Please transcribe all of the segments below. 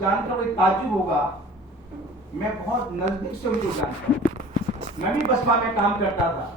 जानकर वही ताज्जुब होगा, मैं बहुत नजदीक से उनको जानता हूं। मैं भी बसपा में काम करता था,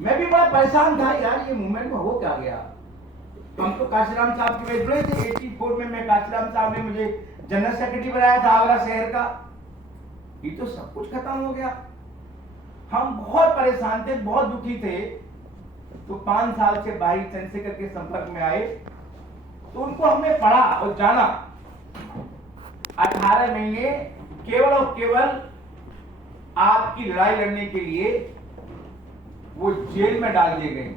मैं भी बड़ा परेशान था यार, ये मूवमेंट में हो क्या गया। हम तो काशीराम साहब के जुड़े थे 84 में, मैं काशीराम साहब ने मुझे जनरल सेक्रेटरी बनाया था आगरा शहर का। ये तो सब कुछ खत्म हो गया। हम बहुत परेशान थे, बहुत दुखी थे। तो 5 साल से भाई चंद्रशेखर के संपर्क में आए, तो उनको हमने पढ़ा और जाना। 18 महीने केवल और केवल आपकी लड़ाई लड़ने के लिए वो जेल में डाल दिए गए।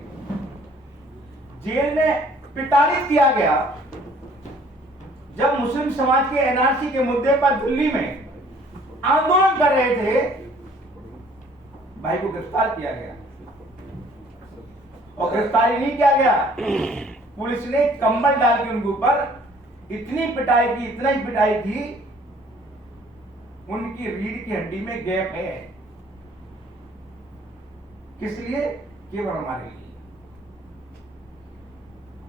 जेल में प्रताड़ित किया गया। जब मुस्लिम समाज के एनआरसी के मुद्दे पर दिल्ली में आंदोलन कर रहे थे, भाई को गिरफ्तार किया गया। और गिरफ्तारी नहीं किया गया, पुलिस ने कंबल डाल के उनके ऊपर इतनी पिटाई की, इतना ही पिटाई की, उनकी रीढ़ की हड्डी में गैप है। किस लिए? केवल हमारे लिए।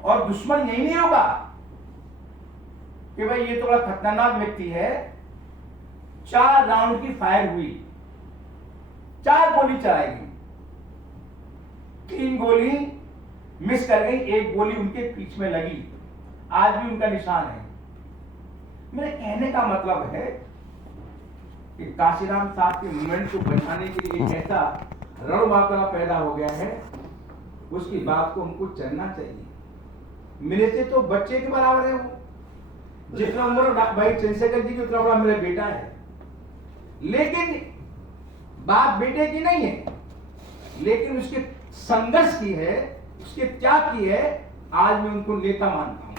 और दुश्मन यही नहीं होगा कि भाई ये तो बड़ा खतरनाक व्यक्ति है। 4 राउंड की फायर हुई, 4 गोली चलाई गई, 3 गोली मिस कर गई, 1 गोली उनके पीठ में लगी, आज भी उनका निशान है। मेरे कहने का मतलब है कि काशीराम साहब के मूवमेंट को बचाने के लिए एक ऐसा रणवाकड़ा पैदा हो गया है, उसकी बात को हमको चलना चाहिए। मेरे से तो बच्चे के बराबर है वो, जितना उम्र भाई चंद्रशेखर जी की उतना बड़ा मेरा बेटा है। लेकिन बात बेटे की नहीं है, लेकिन उसके संघर्ष की है, उसके त्याग की है। आज मैं उनको नेता मानता हूं।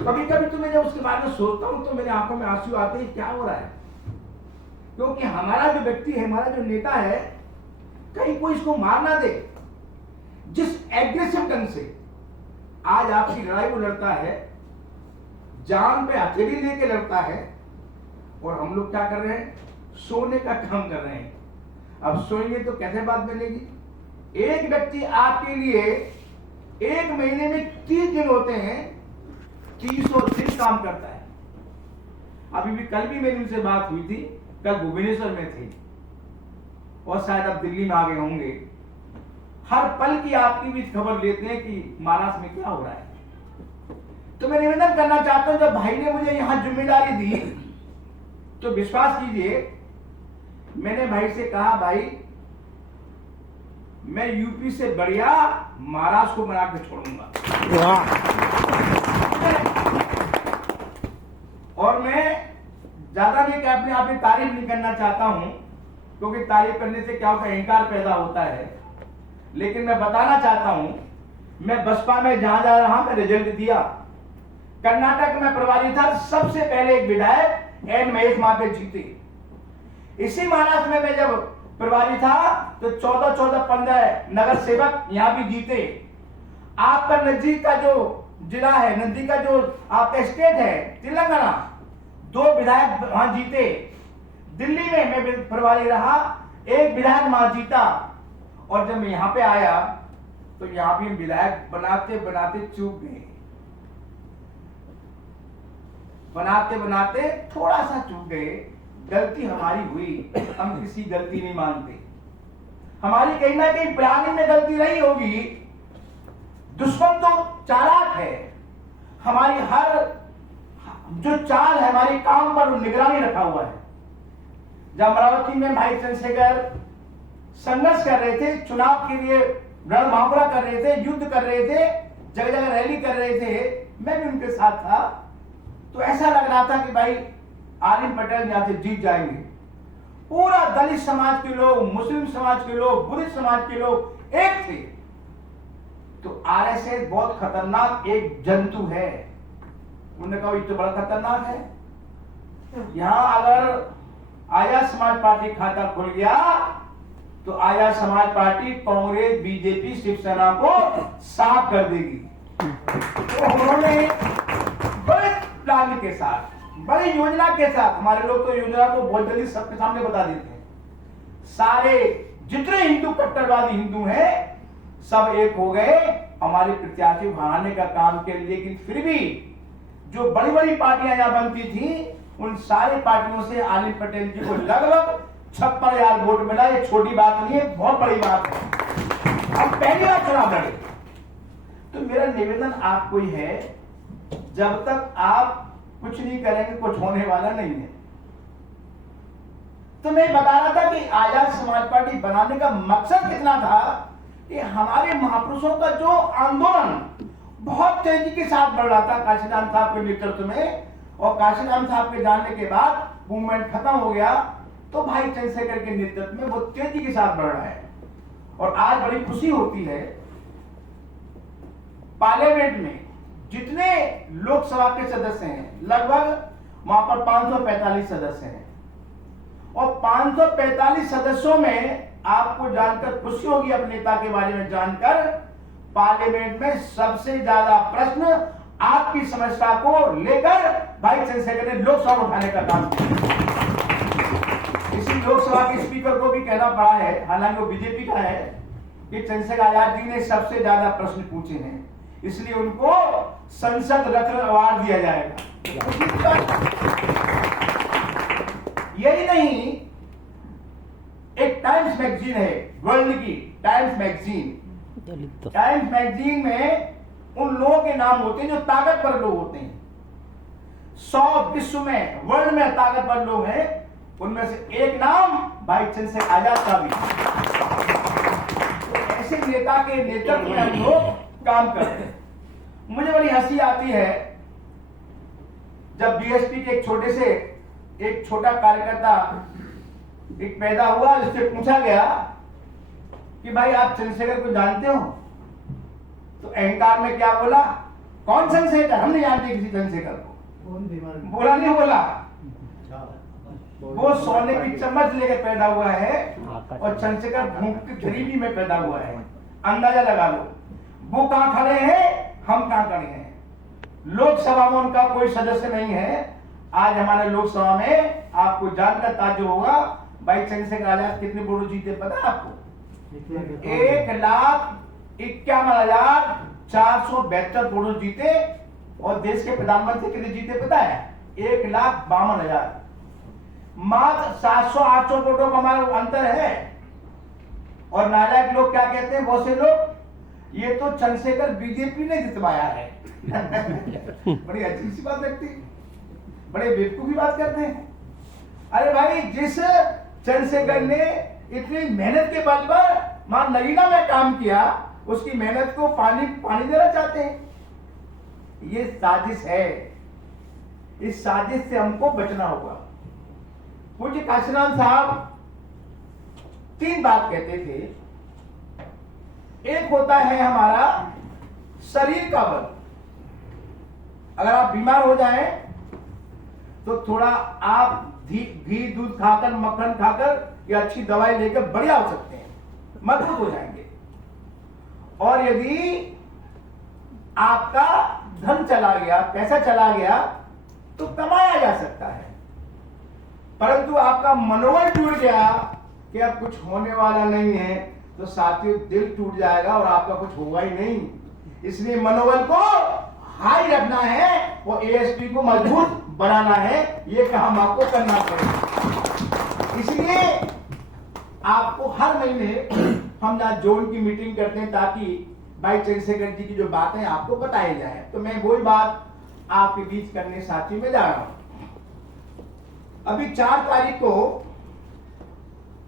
कभी कभी तो मैं जब उसके बारे में सोचता हूं तो मेरे आंखों में आंसू आते हैं, क्या हो रहा है। क्योंकि हमारा जो व्यक्ति है, हमारा जो नेता है, कहीं कोई इसको मार ना दे। जिस एग्रेसिव ढंग से आज आपकी लड़ाई को लड़ता है, जान पे हथेली लेके लड़ता है, और हम लोग क्या कर रहे हैं? सोने का काम कर रहे हैं। अब सोएंगे तो कैसे बात बनेगी। एक व्यक्ति आपके लिए 1 महीने में 30 दिन होते हैं, 300 दिन काम करता है। अभी भी कल भी मेरी उनसे बात हुई थी, कल भुवनेश्वर में थे और शायद अब दिल्ली में आ गए होंगे। हर पल की आपकी भी खबर लेते हैं कि महाराष्ट्र में क्या हो रहा है। तो मैं निवेदन करना चाहता हूं, जब भाई ने मुझे यहां जिम्मेदारी दी तो विश्वास कीजिए, मैंने भाई से कहा, भाई मैं यूपी से बढ़िया महाराष्ट्र को बना के छोड़ूंगा। और मैं ज्यादा भी अपने आप में तारीफ नहीं करना चाहता हूं, क्योंकि तारीफ करने से क्या होता है, अहंकार पैदा होता है। लेकिन मैं बताना चाहता हूं, मैं बसपा में जहां जा रहा, मैं रिजल्ट दिया। कर्नाटक में प्रभारी था, सबसे पहले एक विधायक एन महेश वहां पे जीते। इसी महाराष्ट्र में मैं जब प्रभारी था तो 14-15 नगर सेवक यहां भी जीते। आपका नजदीक का जो जिला है, नजदीक का जो आपका स्टेट है तेलंगाना, 2 विधायक वहां जीते। दिल्ली में मैं प्रभारी रहा, 1 विधायक वहां जीता। और जब मैं यहां पे आया तो यहां भी विधायक बनाते बनाते चूक गए, बनाते बनाते थोड़ा सा चूक गए। गलती हमारी हुई, हम किसी गलती नहीं मानते। हमारी कहीं ना कहीं प्लानिंग में गलती रही होगी। दुश्मन तो चालाक है, हमारी हर जो चाल है, हमारी काम पर निगरानी रखा हुआ है। जब अमरावती में भाई चंद्रशेखर संघर्ष कर रहे थे, चुनाव के लिए रणभावरा कर रहे थे, युद्ध कर रहे थे, जगह जगह रैली कर रहे थे, मैं भी उनके साथ था। तो ऐसा लग रहा था कि भाई आरिफ पटेल यहां से जीत जाएंगे। पूरा दलित समाज के लोग, मुस्लिम समाज के लोग, बुद्धिस्ट समाज के लोग एक थे। तो आरएसएस बहुत खतरनाक एक जंतु है। उन्होंने कहा ये तो बड़ा खतरनाक है। यहां अगर आजाद समाज पार्टी खाता खुल गया तो आजाद समाज पार्टी कांग्रेस, बीजेपी, शिवसेना को साफ कर देगी। तो उन्होंने बड़े प्लान के साथ, बड़ी योजना के साथ, हमारे लोग तो योजना को बहुत जल्दी सबके सामने बता देते हैं, सारे जितने हिंदू कट्टरवादी हिंदू हैं सब एक हो गए हमारे प्रत्याशी बढ़ाने का काम किया, लेकिन फिर भी जो बड़ी बड़ी पार्टियां यहाँ बनती थी उन सारी पार्टियों से आलिम पटेल जी को लगभग 56,000 वोट मिला। ये छोटी बात नहीं है, बहुत बड़ी बात है। हम पहली बार चुनाव लड़े। तो मेरा निवेदन आपको ही है, जब तक आप कुछ नहीं करेंगे कुछ होने वाला नहीं है। तो मैं बता रहा था कि आजाद समाज पार्टी बनाने का मकसद कितना था कि हमारे महापुरुषों का जो आंदोलन बहुत तेजी के साथ बढ़ रहा था काशीराम साहब के नेतृत्व में, और काशीराम साहब के जाने के बाद मूवमेंट खत्म हो गया, तो भाई चंद्रशेखर के नेतृत्व में वो तेजी के साथ बढ़ रहा है। और आज बड़ी खुशी होती है, पार्लियामेंट में जितने लोकसभा के सदस्य हैं लगभग वहां पर 545 सदस्य हैं, और 545 सदस्यों में आपको जानकर खुशी होगी अपने नेता के बारे में जानकर, पार्लियामेंट में सबसे ज्यादा प्रश्न आपकी समस्या को लेकर भाई चंद्रशेखर ने लोकसभा उठाने का काम किया। इसी लोकसभा के स्पीकर को भी कहना पड़ा है, हालांकि वो बीजेपी का है, कि चंद्रशेखर आजाद जी ने सबसे ज्यादा प्रश्न पूछे हैं, इसलिए उनको संसद रत्न अवार्ड दिया जाएगा। यही नहीं, एक टाइम्स मैगजीन है वर्ल्ड की, टाइम्स मैगजीन, टाइम्स मैगजीन में उन लोगों के नाम होते हैं जो ताकतवर लोग होते हैं। 100 विश्व में वर्ल्ड में ताकतवर लोग हैं, उनमें से एक नाम भाई चंद्रशेखर आजाद का भी। तो ऐसे नेता के नेतृत्व में हम लोग काम करते हैं। मुझे बड़ी हंसी आती है जब बीएसपी के एक छोटा कार्यकर्ता एक पैदा हुआ, उससे पूछा गया कि भाई आप चंद्रशेखर को जानते हो? तो अहंकार में क्या बोला, कौन चंद्रशेखर, हम नहीं जानते किसी चंद्रशेखर को। बोला नहीं बोला, वो सोने की चम्मच लेकर पैदा हुआ है और चंद्रशेखर भूख की गरीबी में पैदा हुआ है। अंदाजा लगा लो वो कहां खड़े हैं, हम कहां खड़े हैं। लोकसभा में उनका कोई सदस्य नहीं है। आज हमारे लोकसभा में आपको जानकर ताज्जुब होगा, भाई चंद्रशेखर आजाद कितने वोट जीते पता है आपको? 1,51,472 वोट जीते। और देश के प्रधानमंत्री कितने जीते पता है? 1,52,000। मात्र 700-800 वोटों का हमारा अंतर है। और नालायक लोग क्या कहते हैं, बहुत से लोग, ये तो चंद्रशेखर बीजेपी ने जितवाया है। बड़ी अच्छी सी बात लगती है, बड़े बेवकूफी बात करते हैं। अरे भाई, जिस चंद्रशेखर ने इतनी मेहनत के बल पर मां नगीना में काम किया, उसकी मेहनत को पानी देना चाहते हैं। ये साजिश है, इस साजिश से हमको बचना होगा। पूज्य काशीराम साहब 3 बात कहते थे। एक होता है हमारा शरीर का बल। अगर आप बीमार हो जाएं तो थोड़ा आप घी दूध खाकर, मक्खन खाकर या अच्छी दवाई लेकर बढ़िया हो सकते हैं, मजबूत हो जाएंगे। और यदि आपका धन चला गया, पैसा चला गया, तो कमाया जा सकता है, परंतु आपका मनोबल टूट गया कि अब कुछ होने वाला नहीं है, तो साथियों दिल टूट जाएगा और आपका कुछ होगा ही नहीं। इसलिए मनोबल को हाई रखना है, वो एएसपी को मजबूत बनाना है, ये काम आपको करना पड़ेगा। इसलिए आपको हर महीने हम ना जोन की मीटिंग करते हैं, ताकि भाई चंद्रशेखर जी की जो बातें आपको बताई जाए। तो मैं वही बात आपके बीच करने साथी में जा रहा हूं। अभी 4 तारीख को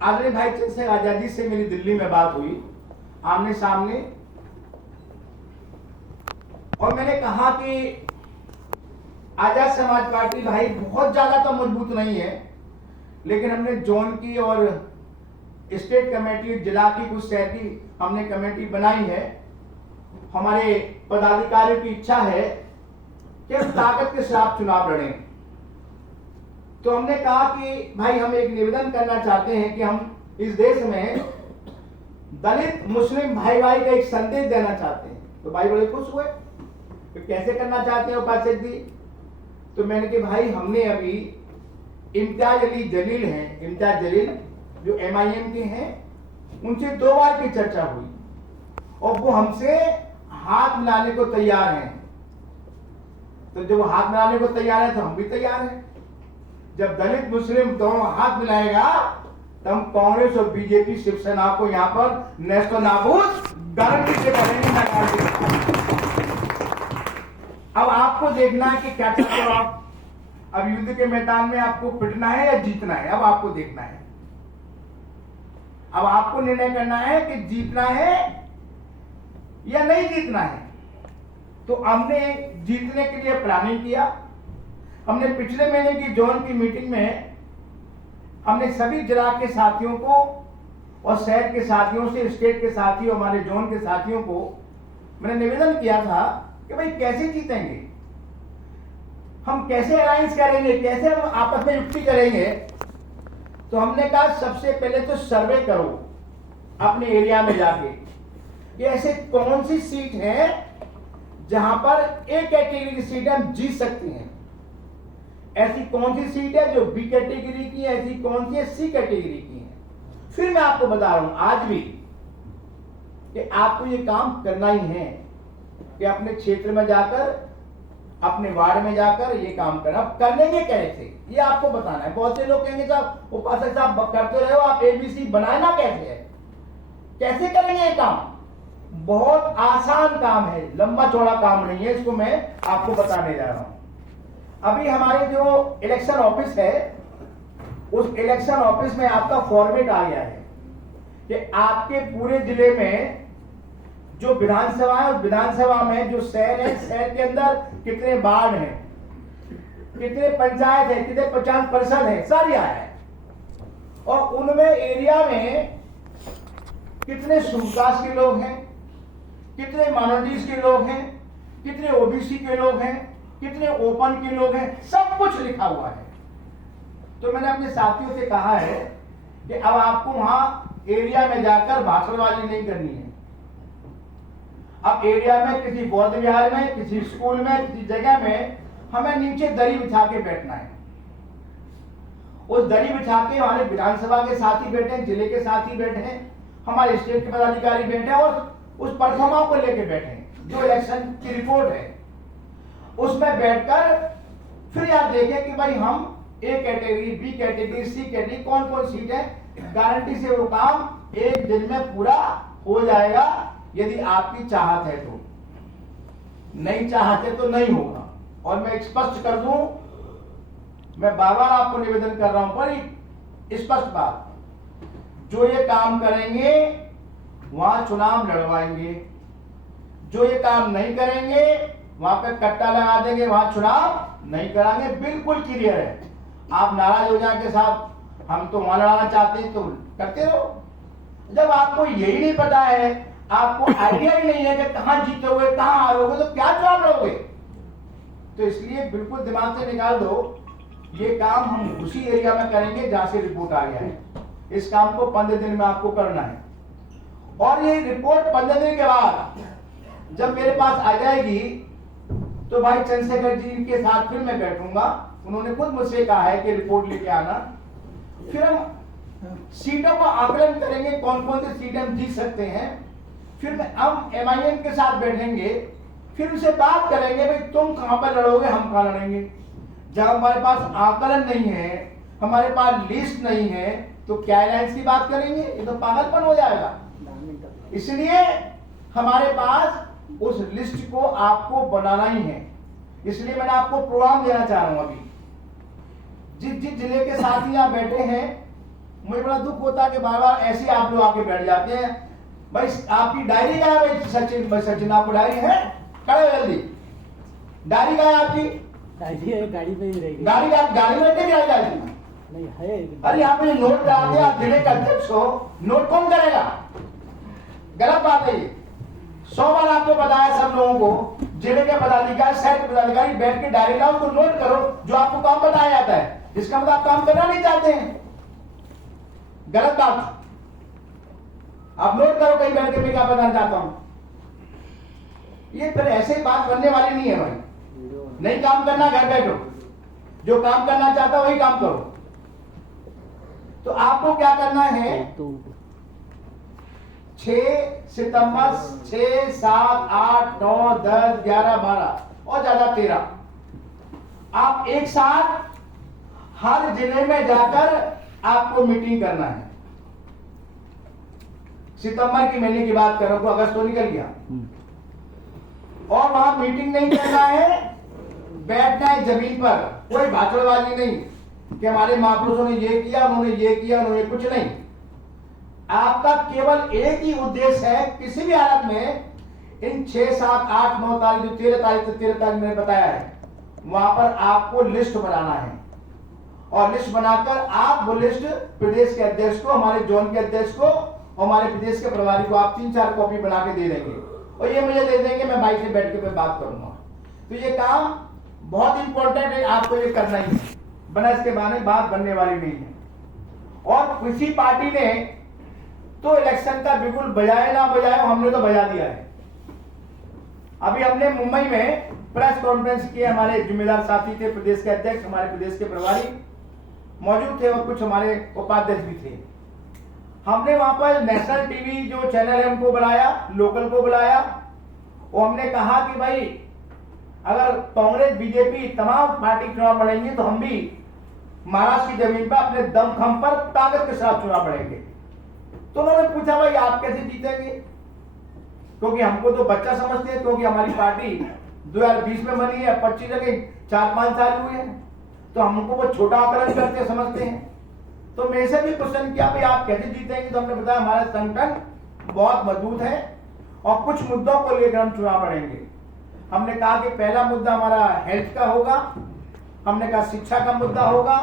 आदरणीय भाई चंद्रशेखर आजाद जी से मेरी दिल्ली में बात हुई, आमने सामने। और मैंने कहा कि आजाद समाज पार्टी भाई बहुत ज्यादा तो मजबूत नहीं है, लेकिन हमने जोन की और स्टेट कमेटी, जिला की, कुछ शहर की हमने कमेटी बनाई है। हमारे पदाधिकारियों की इच्छा है कि हम ताकत के साथ चुनाव लड़ें। तो हमने कहा कि भाई हम एक निवेदन करना चाहते हैं कि हम इस देश में दलित मुस्लिम भाई भाई का एक संदेश देना चाहते हैं। तो भाई बड़े खुश हुए, तो कैसे करना चाहते हैं उपाध्यक्ष जी? तो मैंने कहा भाई हमने अभी इम्तियाज अली जलील हैं, इम्तियाज जलील जो MIM के हैं, उनसे 2 बार की चर्चा हुई और वो हमसे हाथ मिलाने को तैयार हैं, तो जब वो हाथ मिलाने को तैयार है तो हम भी तैयार हैं। जब दलित मुस्लिम दोनों हाथ मिलाएगा तो हम कांग्रेस और बीजेपी शिवसेना को यहाँ पर नेस्तो नाबूद गारंटी से करेंगे ना गारंटी। अब आपको देखना है कि क्या चाहते हो आप। अब युद्ध के मैदान में आपको पिटना है या जीतना है, अब आपको देखना है। अब आपको निर्णय करना है कि जीतना है या नहीं जीतना है। तो हमने जीतने के लिए प्लानिंग किया। हमने पिछले महीने की जोन की मीटिंग में हमने सभी जिला के साथियों को और शहर के साथियों से, स्टेट के साथियों, हमारे जोन के साथियों को मैंने निवेदन किया था कि भाई कैसे जीतेंगे, हम कैसे अलायंस करेंगे, कैसे हम आपस में युक्ति करेंगे। तो हमने कहा सबसे पहले तो सर्वे करो अपने एरिया में जाके कि ऐसे कौन सी सीट है जहां पर ए कैटेगरी की सीट हम जीत सकती हैं, ऐसी कौन सी सीट है जो बी कैटेगरी की है, ऐसी कौन सी है सी कैटेगरी की है। फिर मैं आपको बता रहा हूं आज भी कि आपको ये काम करना ही है कि अपने क्षेत्र में जाकर, अपने वार्ड में जाकर ये काम करना। अब करेंगे कैसे ये आपको बताना है। बहुत से लोग कहेंगे साहब उपासक साहब करते रहे हो आप, एबीसी बनाना कैसे है, कैसे करेंगे ये काम। बहुत आसान काम है, लंबा चौड़ा काम नहीं है, इसको मैं आपको बताने जा रहा हूं। अभी हमारे जो इलेक्शन ऑफिस है उस इलेक्शन ऑफिस में आपका फॉर्मेट आ गया है कि आपके पूरे जिले में जो विधानसभा है उस विधानसभा में जो शहर है, शहर के अंदर कितने वार्ड हैं, कितने पंचायत है, कितने 50% है, सारी आया है। और उनमें एरिया में कितने सुकास के लोग हैं, कितने माइनॉरिटीज के लोग हैं, कितने ओबीसी के लोग हैं, कितने ओपन के लोग हैं, सब कुछ लिखा हुआ है। तो मैंने अपने साथियों से कहा है कि अब आपको वहां एरिया में जाकर भाषणबाजी नहीं करनी है। अब एरिया में किसी बौद्ध विहार में, किसी स्कूल में, किसी जगह में हमें नीचे दरी बिछा के बैठना है। उस दरी बिछा के हमारे विधानसभा के साथी बैठे, जिले के साथी बैठे, हमारे स्टेट के पदाधिकारी बैठे और उस परफॉर्मा को लेके बैठे जो इलेक्शन की रिपोर्ट है उसमें बैठकर फिर आप देखें कि भाई हम A category, B category, C category कौन कौन सीट है। गारंटी से वो काम एक दिन में पूरा हो जाएगा यदि आपकी चाहत है तो, नहीं चाहते तो नहीं होगा। और मैं स्पष्ट कर दूं, मैं बार बार आपको निवेदन कर रहा हूं पर स्पष्ट बात, जो ये काम करेंगे वहां चुनाव लड़वाएंगे, जो ये काम नहीं करेंगे वहां पे कट्टा लगा देंगे, वहां चुनाव नहीं कराएंगे। बिल्कुल क्लियर है। आप नाराज हो जाए के साथ हम तो वहां लड़ाना चाहते हैं तो करते रहो। जब आपको यही नहीं पता है, आपको आइडिया ही नहीं है कि कहां जीतोगे, कहां हारोगे, तो क्या चुनाव लड़ोगे। तो इसलिए बिल्कुल दिमाग से निकाल दो, ये काम हम उसी एरिया में करेंगे जहां से रिपोर्ट आ गया है। इस काम को 15 दिन में आपको करना है और ये रिपोर्ट 15 दिन के बाद जब मेरे पास आ जाएगी तो भाई चंद्रशेखर जी के साथ फिर मैं बैठूंगा। उन्होंने खुद मुझसे कहा है कि रिपोर्ट लेके आना। फिर हम सीटों का आकलन करेंगे, कौन कौन सी सीटें हम जीत सकते हैं। फिर हम MIM के साथ बैठेंगे, फिर उसे बात करेंगे भाई तुम कहां पर लड़ोगे, हम कहां लड़ेंगे। जब हमारे पास आकलन नहीं है, हमारे पास लिस्ट नहीं है, तो क्या अलायंस की बात करेंगे, ये तो पागलपन हो जाएगा। इसलिए हमारे पास उस लिस्ट को आपको बनाना ही है। इसलिए मैंने आपको प्रोग्राम देना चाह रहा हूं। अभी जिस जिस जिले के साथ यहाँ बैठे हैं, मुझे बड़ा दुख होता है कि बार बार ऐसे आप लोग आके बैठ जाते हैं। भाई आपकी डायरी का है भाई सचिन आपको डायरी है, खड़े जल्दी। डायरी का है आपकी, डायरी है, गाड़ी पे ही रहेगी। गाड़ी गाड़ी में नहीं डायरी नहीं है। अरे यहाँ पे नोट करा दिया, जिले का अध्यक्ष हो, नोट कौन करेगा, गलत बात है ये। 100 बार आपको बताया सब लोगों को, जिले के पदाधिकारी, शहर के पदाधिकारी बैठ के डायरी लाओ, उसको नोट करो जो आपको काम बताया जाता है। इसका मतलब आप काम करना नहीं चाहते हैं, गलत बात। आप नोट करो कहीं बैठ के मैं क्या बताना चाहता हूं। ये फिर ऐसे बात बनने वाली नहीं है भाई। नहीं काम करना घर बैठो, जो काम करना चाहता वही काम करो। तो आपको क्या करना है, 6 सितंबर 6, 7, 8, 9, 10, 11, 12 और ज्यादा 13 आप एक साथ हर जिले में जाकर आपको मीटिंग करना है। सितंबर के महीने की बात कर रहा हूं, अगस्त तो निकल गया। और वहां मीटिंग नहीं करना है, बैठना है जमीन पर, कोई भाषणबाजी नहीं कि हमारे महापुरुषों ने ये किया, उन्होंने ये किया, उन्होंने कुछ नहीं। आपका केवल एक ही उद्देश्य है, किसी भी हालत में इन 6, 7, 8, 9 तारीख, जो 13 तारीख मैंने बताया है, वहां पर आपको लिस्ट बनाना है। और लिस्ट बनाकर आप वो लिस्ट प्रदेश के अध्यक्ष को, हमारे जोन के अध्यक्ष को और हमारे प्रदेश के प्रभारी को आप 3-4 कॉपी बना के दे देंगे और ये मुझे दे देंगे, मैं भाई से बैठ के मैं बात करूंगा। तो ये काम बहुत इंपॉर्टेंट है, आपको ये करना ही है, बना इसके बात बनने वाली नहीं है। और किसी पार्टी ने तो इलेक्शन का बिल्कुल बजाए ना बजाए, हमने तो बजा दिया है। अभी हमने मुंबई में प्रेस कॉन्फ्रेंस की, हमारे जिम्मेदार साथी थे, प्रदेश के अध्यक्ष, हमारे प्रदेश के प्रभारी मौजूद थे और कुछ हमारे उपाध्यक्ष भी थे। हमने वहां पर नेशनल टीवी जो चैनल है उनको बुलाया, लोकल को बुलाया और हमने कहा कि भाई अगर कांग्रेस, बीजेपी तमाम पार्टी चुनाव लड़ेंगे तो हम भी महाराष्ट्र की जमीन पर अपने दमखम पर ताकत के साथ चुनाव लड़ेंगे। तो उन्होंने पूछा भाई आप कैसे जीतेंगे, क्योंकि हमको तो बच्चा समझते हैं, क्योंकि हमारी पार्टी 2020 में बनी है, 25 जगह 4-5 साल हुए हैं, तो हमको वो छोटा आकलन करते समझते हैं। तो मेरे से भी क्वेश्चन किया भाई आप कैसे जीतेंगे, तो हमने बताया हमारा संगठन बहुत मजबूत है और कुछ मुद्दों को लेकर हम चुनाव लड़ेंगे। हमने कहा कि पहला मुद्दा हमारा हेल्थ का होगा, हमने कहा शिक्षा का मुद्दा होगा,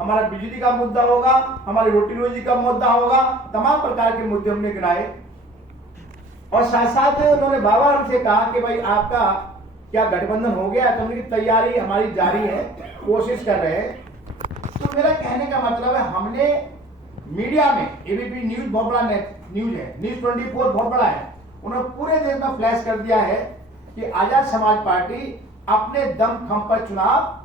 हमारा बिजली का मुद्दा होगा, हमारी रोटी रोजी का मुद्दा होगा, तमाम प्रकार के मुद्दे हमने गिनाए। और साथ साथ उन्होंने बाबा हमसे कहा कि भाई आपका क्या गठबंधन हो गया, तो हमने तैयारी हमारी जारी है, कोशिश कर रहे हैं। तो मेरा कहने का मतलब है, हमने मीडिया में, एबीपी न्यूज बहुत बड़ा न्यूज है, न्यूज 24 बहुत बड़ा है, उन्होंने पूरे देश में फ्लैश कर दिया है कि आजाद समाज पार्टी अपने दम खम पर चुनाव